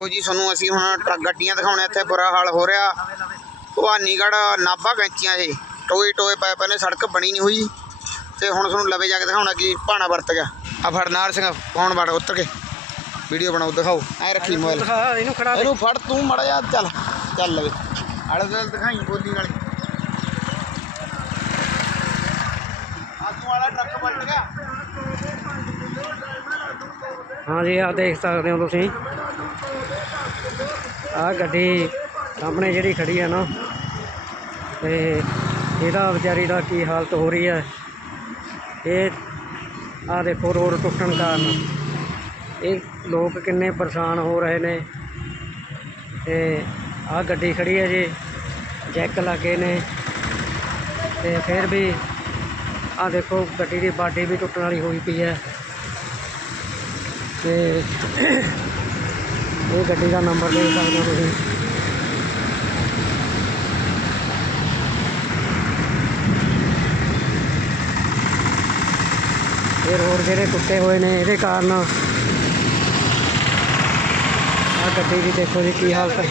ਉਹ ਜੀ ਤੁਹਾਨੂੰ ਅਸੀਂ ਹੁਣ ਟਰੱਕ ਗੱਡੀਆਂ ਦਿਖਾਉਣੇ ਇੱਥੇ ਬੁਰਾ ਹਾਲ ਹੋ ਰਿਹਾ। ਭਵਾਨੀਗੜ੍ਹ ਨਾਭਾ ਕੈਂਚੀਆਂ ਇਹ ਟੋਏ ਟੋਏ ਪਏ ਪਏ ਨੇ ਸੜਕ ਬਣੀ ਨਹੀਂ ਹੋਈ। ਤੇ ਹੁਣ ਤੁਹਾਨੂੰ ਲਵੇ ਜਾ ਕੇ ਦਿਖਾਉਣਾ ਕਿ ਭਾਣਾ ਵਰਤ ਗਿਆ। ਆ ਫੜ ਨਾਰ ਸਿੰਘ ਕੌਣ ਵੜ ਉੱਤਰ ਕੇ। ਵੀਡੀਓ ਬਣਾਓ ਦਿਖਾਓ। ਐ ਰੱਖੀ ਮੋਬਾਈਲ। ਦਿਖਾ ਇਹਨੂੰ ਖੜਾ ਦੇ। ਇਹਨੂੰ ਫੜ ਤੂੰ ਮੜਾ ਜਾ ਚੱਲ ਚੱਲ ਲਵੇ। ਆਲੇ ਦੁਆਲੇ ਦਿਖਾਈ ਬੋਲੀ ਨਾਲੇ ਹਾਂ ਜੀ ਆ ਦੇਖ ਸਕਦੇ ਹੋ ਤੁਸੀਂ। ਆ ਗੱਡੀ ਸਾਹਮਣੇ ਜਿਹੜੀ ਖੜੀ ਹੈ ਨਾ, ਤੇ ਇਹਦਾ ਵਿਚਾਰੀ ਦਾ ਕੀ ਹਾਲਤ ਹੋ ਰਹੀ ਹੈ ਇਹ ਆ ਦੇਖੋ ਰੋਡ ਟੁੱਟਣ ਕਾਰਨ। ਇਹ ਲੋਕ ਕਿੰਨੇ ਪਰੇਸ਼ਾਨ ਹੋ ਰਹੇ ਨੇ। ਤੇ ਆ ਗੱਡੀ ਖੜੀ ਹੈ ਜੀ, ਜੈਕ ਲੱਗੇ ਨੇ। ਤੇ ਫਿਰ ਵੀ ਆ ਦੇਖੋ ਗੱਡੀ ਦੀ ਬਾਡੀ ਵੀ ਟੁੱਟਣ ਵਾਲੀ ਹੋਈ ਪਈ ਹੈ ਤੇ ਇਹ ਗੱਡੀ ਦਾ ਨੰਬਰ ਦੇਖ ਸਕਦੇ ਹੋ ਤੁਸੀਂ। ਇਹ ਰੋਡ ਜਿਹੜੇ ਟੁੱਟੇ ਹੋਏ ਨੇ, ਇਹਦੇ ਕਾਰਨ ਆ ਗੱਡੀ ਦੀ ਦੇਖੋ ਜੀ ਕੀ ਹਾਲਤ ਹੈ।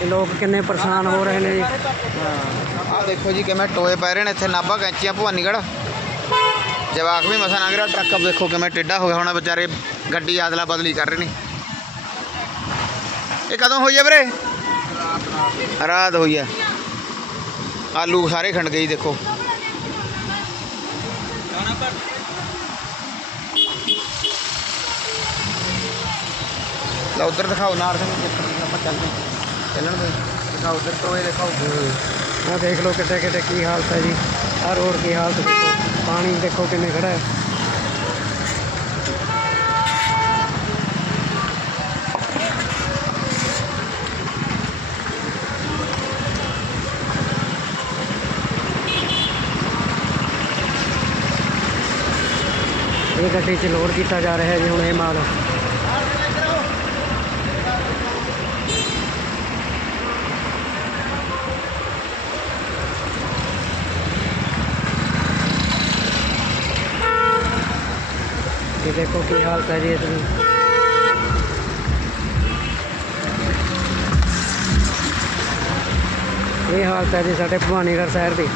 ਇਹ ਲੋਕ ਕਿੰਨੇ ਪਰੇਸ਼ਾਨ ਹੋ ਰਹੇ ਨੇ ਜੀ। ਆ ਦੇਖੋ ਜੀ ਕਿਵੇਂ ਟੋਏ ਪੈ ਰਹੇ ਨੇ ਇੱਥੇ, ਨਾਭਾ ਕੈਂਚੀਆਂ, ਭਵਾਨੀਗੜ੍ਹ। ਜਵਾਕ ਵੀ ਮਸਾ ਲੰਘ ਰਿਹਾ, ਟਰੱਕ ਦੇਖੋ ਕਿਵੇਂ ਟਿੱਡਾ ਹੋ ਗਿਆ, ਹੋਣਾ ਵਿਚਾਰੇ ਗੱਡੀ ਆਦਲਾ ਬਦਲੀ ਕਰ ਰਹੇ ਨੇ। ਇਹ ਕਦੋਂ ਹੋਈ ਹੈ ਵੀਰੇ? ਰਾਤ ਹੋਈ ਹੈ ਆਲੂ ਸਾਰੇ ਖੰਡ ਗਏ ਦੇਖੋ। ਲਓ ਉਧਰ ਦਿਖਾਓ ਨਾਰ ਸਿੰਘ ਕਿੱਥੇ ਆਪਾਂ ਚੱਲਦੇ ਚੱਲਣ ਦੇ। ਦਿਖਾਓ ਉਧਰ ਟੋਏ ਦਿਖਾਓ ਆ ਦੇਖ ਲਓ ਕਿੱਡੇ ਕਿੱਡੇ ਕੀ ਹਾਲਤ ਹੈ ਜੀ। ਆ ਰੋਡ ਕੀ ਹਾਲਤ ਦੇਖੋ ਪਾਣੀ ਦੇਖੋ ਕਿੰਨੇ ਖੜਾ ਹੈ। ਇਹ ਗੱਡੀ 'ਚ ਲੋਡ ਕੀਤਾ ਜਾ ਰਿਹਾ ਜੀ, ਹੁਣ ਇਹ ਮਾਲ। ਦੇਖੋ ਕੀ ਹਾਲਤ ਹੈ ਜੀ ਇਸ ਦੀ ਇਹ ਹਾਲਤ ਹੈ ਜੀ ਸਾਡੇ ਭਵਾਨੀਗੜ੍ਹ ਸ਼ਹਿਰ ਦੀ।